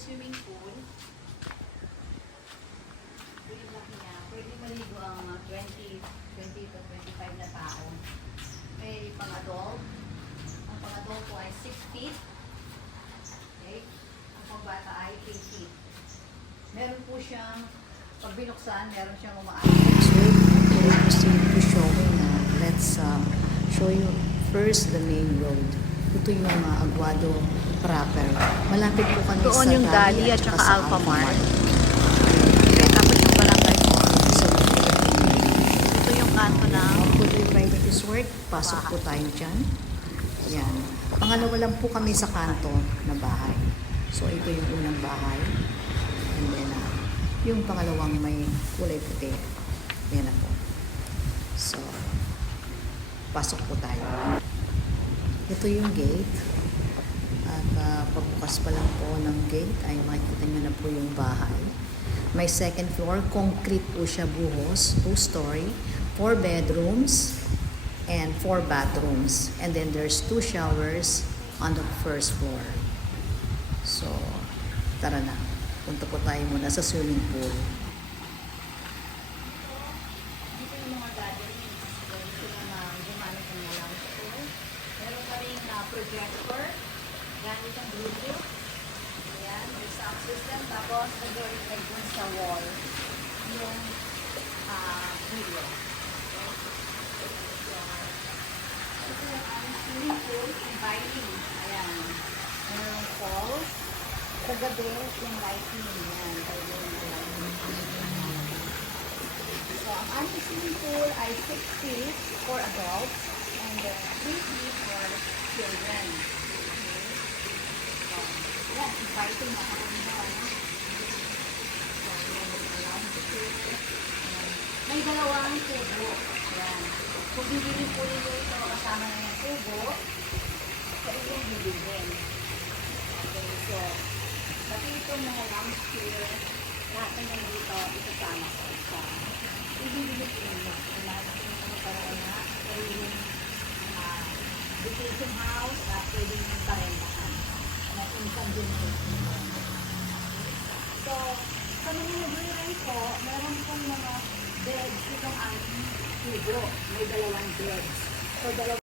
swimming pool. Ito yung laki niya. Pwede maligo ang 20 to 25 na tao. May pang-adult. Ang pang-adult po ay 6 feet. Okay? Ang pang-bata ay 8 feet. Meron po siyang, pag binuksan, meron siyang umaano. So, to showing let's show you first the main road. Ito yung Aguado proper. Malapit po kami doon sa yung Dali at saka sa Alphamart. Okay, tapos yung barangay mall. So, Ito yung kanto ng put your private resort. Pasok po tayo dyan. Yan. Pangalawa lang po kami sa kanto na bahay. So, ito yung unang bahay. And then, yung pangalawang may kulay puti. Yan na po. So, pasok po tayo. Ito yung gate. At pagbukas pa lang po ng gate ay makikita nyo na po yung bahay. May second floor. Concrete po siya buhos. 2-story. 4 bedrooms and 4 bathrooms. And then there's 2 showers on the first floor. So, tara na. Punta po tayo muna sa swimming pool. dito yung mga gatherings. Pwede sila gumamit ng lounge pool. Meron pa rin projector. Gamit ang Bluetooth. Ayan, may sound system. Tapos, nag-reflect dun sa wall yung video. Ito yung aming swimming pool. Inviting. Ayan. Merong falls. Sa gabi, yung lighting. Ayan. Pwede yung lighting. So, ang aming swimming pool ay 6 feet for adults and 3 feet for children. Yan, inviting na kami na. So, yan, may dalawang tubo. Yan. Kung bibili po ninyo ito, kasama na yung tubo, sa inyong bibilhin. Okay, so, pati itong mga lounge chair, lahat na yan dito, isasama sa isa. Ibibili po ninyo. Lahat na yung magkaroon na sariling vacation house at pwede nyo parentahan. Income generation. So, sa mga nag-rent po, meron pong mga beds itong aming tubo. May 2 beds. So,